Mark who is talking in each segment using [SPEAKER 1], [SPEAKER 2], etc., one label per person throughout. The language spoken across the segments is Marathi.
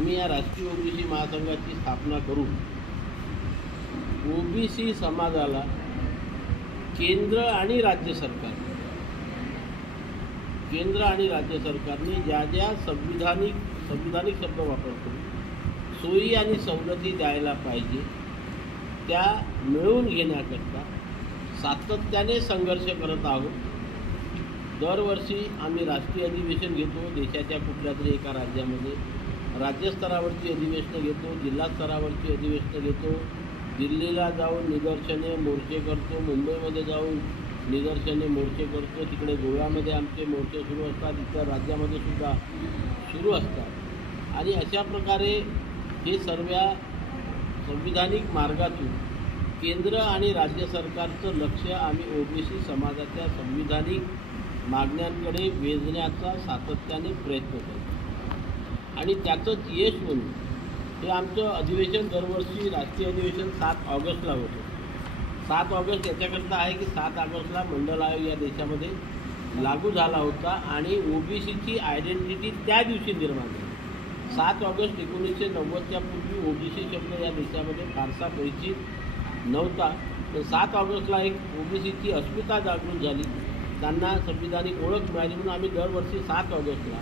[SPEAKER 1] आम्ही या राष्ट्रीय ओबीसी महासंघाची स्थापना करून ओबीसी समाजाला केंद्र आणि राज्य सरकार केंद्र आणि राज्य सरकारने ज्या ज्या संविधानिक संविधानिक शब्द वापरतो सोयी आणि सवलती द्यायला पाहिजे त्या मिळवून घेण्याकरता सातत्याने संघर्ष करत आहोत. दरवर्षी आम्ही राष्ट्रीय अधिवेशन घेतो देशाच्या कुठल्या तरी एका राज्यामध्ये. राज्यस्तरावरची अधिवेशनं घेतो जिल्हा स्तरावरची अधिवेशनं घेतो दिल्लीला जाऊन निदर्शने मोर्चे करतो मुंबईमध्ये जाऊन निदर्शने मोर्चे करतो तिकडे गोव्यामध्ये आमचे मोर्चे सुरू असतात इतर राज्यामध्ये सुद्धा सुरू असतात. आणि अशा प्रकारे हे सर्व संविधानिक मार्गातून केंद्र आणि राज्य सरकारचं लक्ष आम्ही ओबीसी समाजाच्या संविधानिक मागण्यांकडे वेधण्याचा सातत्याने प्रयत्न करतो. आणि त्याचंच यश म्हणून हे आमचं अधिवेशन दरवर्षी राष्ट्रीय अधिवेशन सात ऑगस्टला होतं. सात ऑगस्ट याच्याकरता आहे की सात ऑगस्टला मंडल आयोग या देशामध्ये लागू झाला होता आणि ओबीसीची आयडेंटिटी त्या दिवशी निर्माण झाली. सात ऑगस्ट एकोणीसशे नव्वदच्या पूर्वी ओबीसी शब्द या देशामध्ये फारसा परिचित नव्हता. तर सात ऑगस्टला एक ओबीसीची अस्मिता जागृत झाली. त्यांना संविधानिक ओळख मिळाली म्हणून आम्ही दरवर्षी सात ऑगस्टला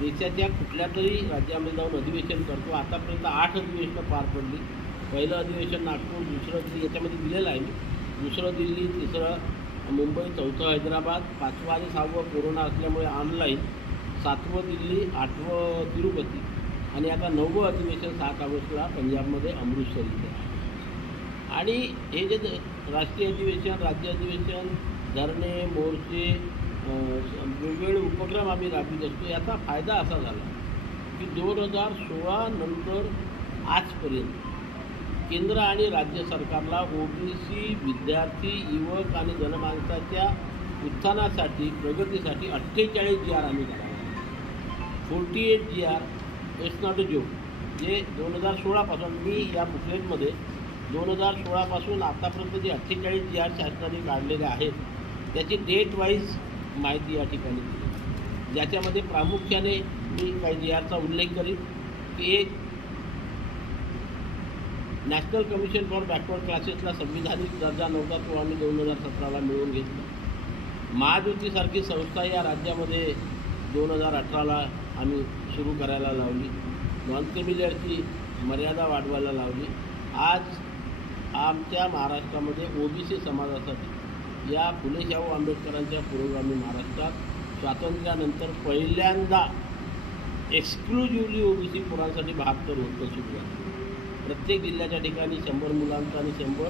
[SPEAKER 1] देशाच्या कुठल्या तरी राज्यामध्ये जाऊन अधिवेशन करतो. आतापर्यंत आठ अधिवेशनं पार पडली. पहिलं अधिवेशन नागपूर दुसरं दिल्ली याच्यामध्ये दिलेलं आहे मी. दुसरं दिल्ली तिसरं मुंबई चौथं हैदराबाद पाचवं आणि सहावं कोरोना असल्यामुळे ऑनलाईन सातवं दिल्ली आठवं तिरुपती आणि आता नववं अधिवेशन सात ऑगस्टला पंजाबमध्ये अमृतसर इथे आहे. आणि हे जे राष्ट्रीय अधिवेशन राज्य अधिवेशन धरणे मोर्चे वेगवेगळे उपक्रम आम्ही राबवित असतो. याचा फायदा असा झाला की दोन हजार सोळा नंतर आजपर्यंत केंद्र आणि राज्य सरकारला ओबीसी विद्यार्थी युवक आणि जनमानसाच्या उत्थानासाठी प्रगतीसाठी अठ्ठेचाळीस जी आर आम्ही काढला forty eight G R it's not a joke जे दोन हजार सोळापासून मी या बुकलेटमध्ये दोन हजार सोळापासून आतापर्यंत जे अठ्ठेचाळीस जी आर शासनाने काढलेले आहेत त्याची डेट वाईज माहिती या ठिकाणी दिली. ज्याच्यामध्ये प्रामुख्याने मी काही याचा उल्लेख करीन की एक नॅशनल कमिशन फॉर बॅकवर्ड क्लासेसला संविधानिक दर्जा नव्हता तो आम्ही दोन हजार सतराला मिळवून घेतला. महाज्योतीसारखी संस्था या राज्यामध्ये दोन हजार अठराला आम्ही सुरू करायला लावली. नॉन क्रिमिलियरची मर्यादा वाढवायला लावली. आज आमच्या महाराष्ट्रामध्ये ओबीसी समाजासाठी या फुले शाहू आंबेडकरांच्या पुरोगामी महाराष्ट्रात स्वातंत्र्यानंतर पहिल्यांदा एक्सक्लुझिव्हली ओबीसी पुरांसाठी बहात्तर होतं सुरू आहे प्रत्येक जिल्ह्याच्या ठिकाणी शंभर मुलांचं आणि शंभर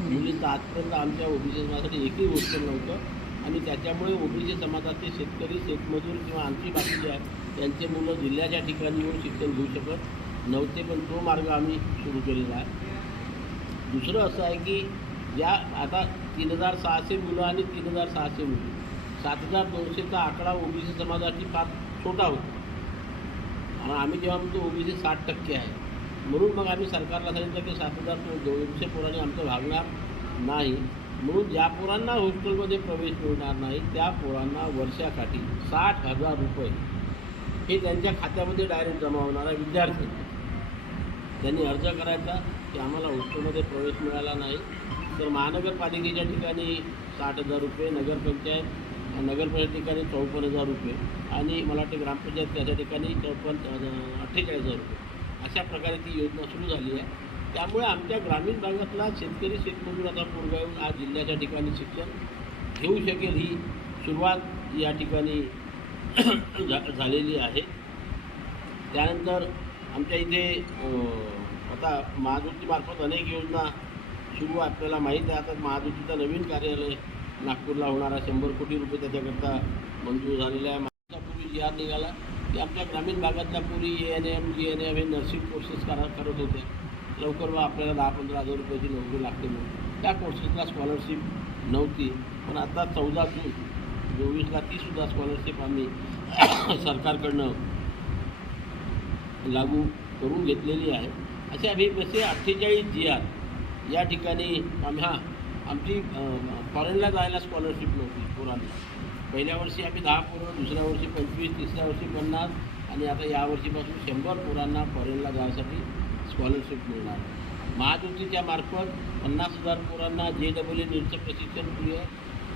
[SPEAKER 1] मुलींचा आजपर्यंत आमच्या ओबीसी समाजासाठी एकही हॉस्टेल नव्हतं. आणि त्याच्यामुळे ओबीसी समाजाचे शेतकरी शेतमजूर किंवा आमची बाकी जे आहेत त्यांचे मुलं जिल्ह्याच्या ठिकाणी येऊन शिक्षण घेऊ शकत नव्हते पण तो मार्ग आम्ही सुरू केलेला आहे. दुसरं असं आहे की या आता तीन हजार सहाशे मुलं आणि तीन हजार सहाशे मुली. सात हजार दोनशेचा आकडा ओबीसी समाजासाठी फार छोटा होता. आणि आम्ही जेव्हा म्हणतो ओबीसी साठ टक्के आहे म्हणून मग आम्ही सरकारला सांगितलं की सात हजार दोनशे पोरांनी आमचं भागणार नाही. म्हणून ज्या पोरांना हॉस्टेलमध्ये प्रवेश मिळणार नाही त्या पोरांना वर्षाकाठी साठ हजार रुपये हे त्यांच्या खात्यामध्ये डायरेक्ट जमा होणारा विद्यार्थी त्यांनी अर्ज करायचा की आम्हाला हॉस्टेलमध्ये प्रवेश मिळाला नाही. तर महानगरपालिकेच्या ठिकाणी साठ हजार रुपये नगरपंचायत नगरपंचायत ठिकाणी चौपन्न हजार रुपये आणि मला वाटते ग्रामपंचायत त्याच्या ठिकाणी चौपन्न अठ्ठेचाळीस हजार रुपये. अशा प्रकारे ती योजना सुरू झाली आहे. त्यामुळे आमच्या ग्रामीण भागातला शेतकरी शेतमजूर आता पोरगा येऊन आज जिल्ह्याच्या ठिकाणी शिक्षण घेऊ शकेल ही सुरुवात या ठिकाणी झा- झालेली आहे. त्यानंतर आमच्या इथे आता महाज्योतीमार्फत अनेक योजना सुरू आपल्याला माहीत आहे. आता महाज्योतीचं नवीन कार्यालय नागपूरला होणारा शंभर कोटी रुपये त्याच्याकरता मंजूर झालेला आहे. पूर्वी जी आर निघाला. की आपल्या ग्रामीण भागातल्या पूर्वी A N M G N M हे नर्सिंग कोर्सेस करा करत होते. लवकर व आपल्याला दहा पंधरा हजार रुपयाची नोकरी लागते म्हणून. त्या कोर्सेसला स्कॉलरशिप नव्हती. पण आता चौदा जून चोवीसला तीसुद्धा स्कॉलरशिप आम्ही सरकारकडनं लागू करून घेतलेली आहे. असे आम्ही कसे अठ्ठेचाळीस जी आर या ठिकाणी आम्ही हां आमची फॉरेनला जायला स्कॉलरशिप नव्हती पोरांना. पहिल्या वर्षी आम्ही दहा पोरं दुसऱ्या वर्षी पंचवीस तिसऱ्या वर्षी पन्नास आणि आता यावर्षीपासून शंभर पोरांना फॉरेनला जायसाठी स्कॉलरशिप मिळणार महाज्योतीच्या मार्फत पन्नास हजार पोरांना जे डबल ए नीटचं प्रशिक्षण फ्री आहे.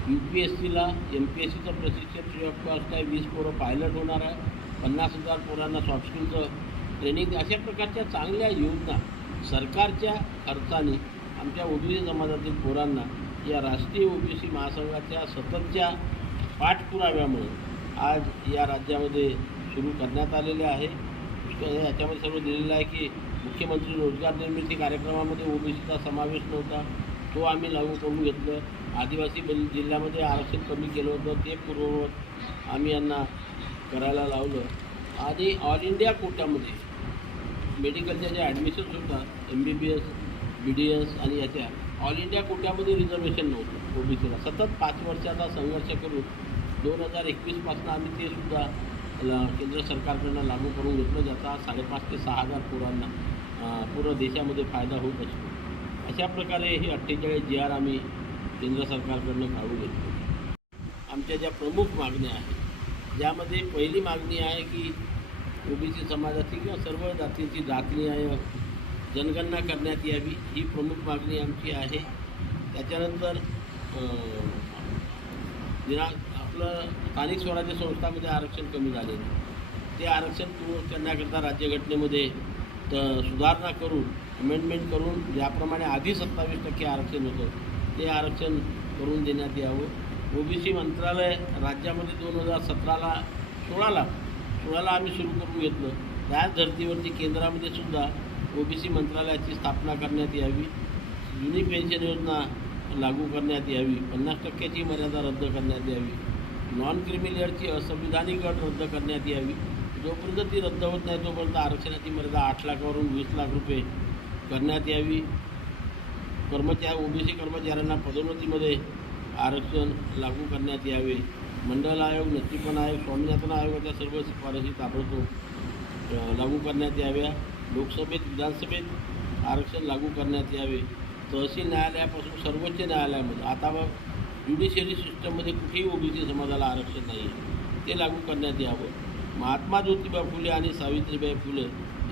[SPEAKER 1] यू पी एस सीला एम पी एस सीचं प्रशिक्षण फ्री ऑफ कॉस्ट आहे. वीस पोरं पायलट होणार आहे. पन्नास हजार पोरांना सॉफ्ट स्किलचं ट्रेनिंग अशा प्रकारच्या चांगल्या योजना सरकारच्या खर्चाने आमच्या ओबीसी समाजातील पोरांना या राष्ट्रीय ओबीसी महासंघाच्या सततच्या पाठपुराव्यामुळे आज या राज्यामध्ये सुरू करण्यात आलेले आहे. याच्यामध्ये सर्व दिलेलं आहे की मुख्यमंत्री रोजगार निर्मिती कार्यक्रमामध्ये ओबीसीचा समावेश नव्हता. तो आम्ही लागू करून घेतलं. आदिवासी जिल्ह्यामध्ये आरक्षण कमी केलं होतं. ते पूर्ववत आम्ही यांना करायला लावलं. आणि ऑल इंडिया कोट्यामध्ये मेडिकलच्या ज्या ॲडमिशन्स होतात M B B S B D S आणि याच्या ऑल इंडिया कोट्यामध्ये रिझर्वेशन नव्हतं ओबीसीला सतत पाच वर्षाचा संघर्ष करून दोन हजार एकवीसपासून आम्ही ते सुद्धा केंद्र सरकारकडनं लागू करून घेतलं ज्याचा साडेपाच ते सहा हजार पोरांना पूर्ण देशामध्ये फायदा होत असतो. अशा प्रकारे हे अठ्ठेचाळीस जी आर आम्ही केंद्र सरकारकडनं काढून घेतलो. आमच्या ज्या प्रमुख मागण्या आहेत ज्यामध्ये पहिली मागणी आहे की ओबीसी समाजाची किंवा सर्व जातीची जातींची आहे जनगणना करण्यात यावी ही प्रमुख मागणी आमची आहे. त्याच्यानंतर निरा आपलं स्थानिक स्वराज्य संस्थामध्ये आरक्षण कमी झालेलं ते आरक्षण पूर्ण करण्याकरता राज्यघटनेमध्ये त सुधारणा करून अमेंडमेंट करून ज्याप्रमाणे आधी सत्तावीस टक्के आरक्षण होतं ते आरक्षण करून देण्यात यावं. ओबीसी मंत्रालय राज्यामध्ये दोन हजार सतराला सोळाला सोळाला आम्ही सुरू करून घेतलं. त्याच धर्तीवरती केंद्रामध्ये सुद्धा ओबीसी मंत्रालयाची स्थापना करण्यात यावी जुनी पेन्शन योजना लागू करण्यात यावी पन्नास टक्क्याची मर्यादा रद्द करण्यात यावी नॉन क्रिमिलियरची असंविधानिक अट रद्द करण्यात यावी जोपर्यंत ती रद्द होत नाही तोपर्यंत आरक्षणाची मर्यादा आठ लाखावरून वीस लाख रुपये करण्यात यावी. कर्मचारी ओबीसी कर्मचाऱ्यांना पदोन्नतीमध्ये आरक्षण लागू करण्यात यावे. मंडल आयोग नक्कीपण आयोग स्वामीनाथन आयोगाच्या सर्व शिफारसी ताबडतोब लागू करण्यात याव्या. लोकसभेत विधानसभेत आरक्षण लागू करण्यात यावे. तहसील न्यायालयापासून सर्वोच्च न्यायालयामध्ये. आता मग ज्युडिशियरी सिस्टममध्ये कुठेही ओबीसी समाजाला आरक्षण नाही आहे ते लागू करण्यात यावं. महात्मा ज्योतिबा फुले आणि सावित्रीबाई फुले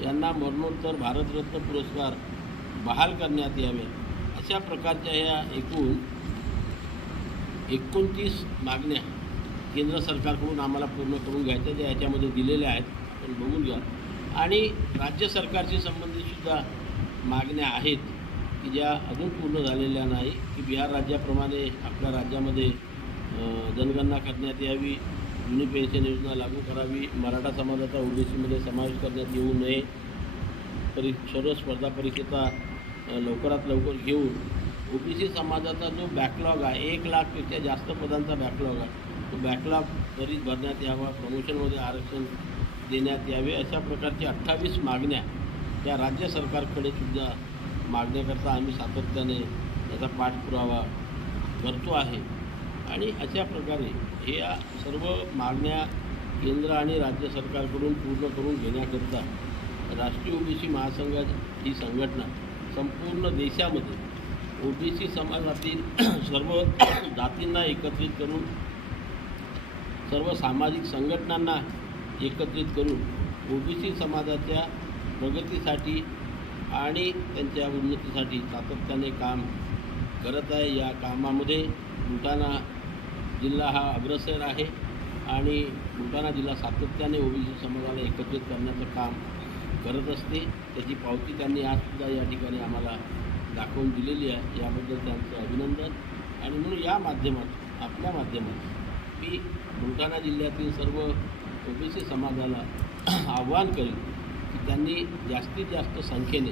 [SPEAKER 1] यांना मरणोत्तर भारतरत्न पुरस्कार बहाल करण्यात यावे. अशा प्रकारच्या ह्या एकूण एकोणतीस मागण्या केंद्र सरकारकडून आम्हाला पूर्ण करून घ्यायच्या ज्या याच्यामध्ये दिलेल्या आहेत. आपण बघून घ्या. आणि राज्य सरकारशी संबंधितसुद्धा मागण्या आहेत की ज्या अजून पूर्ण झालेल्या नाही की बिहार राज्याप्रमाणे आपल्या राज्यामध्ये जनगणना करण्यात यावी जुनी पेन्शन योजना लागू करावी मराठा समाजाचा ओबीसीमध्ये समावेश करण्यात येऊ नये परी सर्व स्पर्धा परीक्षेचा लवकरात लवकर घेऊन ओबीसी समाजाचा जो बॅकलॉग आहे एक लाखपेक्षा जास्त पदांचा बॅकलॉग आहे. तो बॅकलॉग त्वरित भरण्यात यावा प्रमोशनमध्ये आरक्षण देण्यात यावे अशा प्रकारच्या अठ्ठावीस मागण्या या राज्य सरकारकडे सुद्धा मागण्याकरता आम्ही सातत्याने याचा पाठपुरावा करतो आहे. आणि अशा प्रकारे हे सर्व मागण्या केंद्र आणि राज्य सरकारकडून पूर्ण करून घेण्याकरता राष्ट्रीय ओबीसी महासंघ ही संघटना संपूर्ण देशामध्ये ओबीसी समाजातील सर्व जातींना एकत्रित करून सर्व सामाजिक संघटनांना एकत्रित करून ओबीसी समाजाच्या प्रगतीसाठी आणि त्यांच्या उन्नतीसाठी सातत्याने काम करत आहे. या कामामध्ये बुलढाणा जिल्हा हा अग्रसर आहे आणि बुलढाणा जिल्हा सातत्याने ओबीसी समाजाला एकत्रित करण्याचं काम करत असते. त्याची पावती त्यांनी आजसुद्धा या ठिकाणी आम्हाला दाखवून दिलेली आहे. याबद्दल त्यांचं अभिनंदन. आणि म्हणून या माध्यमात आपल्या माध्यमात मी बुलढाणा जिल्ह्यातील सर्व ओबीसी समाजाला आव्हान करेल की त्यांनी जास्तीत जास्त संख्येने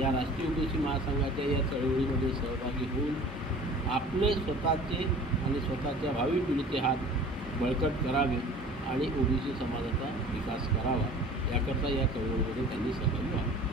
[SPEAKER 1] या राष्ट्रीय ओबीसी महासंघाच्या या चळवळीमध्ये सहभागी होऊन आपले स्वतःचे आणि स्वतःच्या भावी पिढीचे हात बळकट करावे आणि ओबीसी समाजाचा विकास करावा याकरता या चळवळीमध्ये त्यांनी सहभागी व्हावे.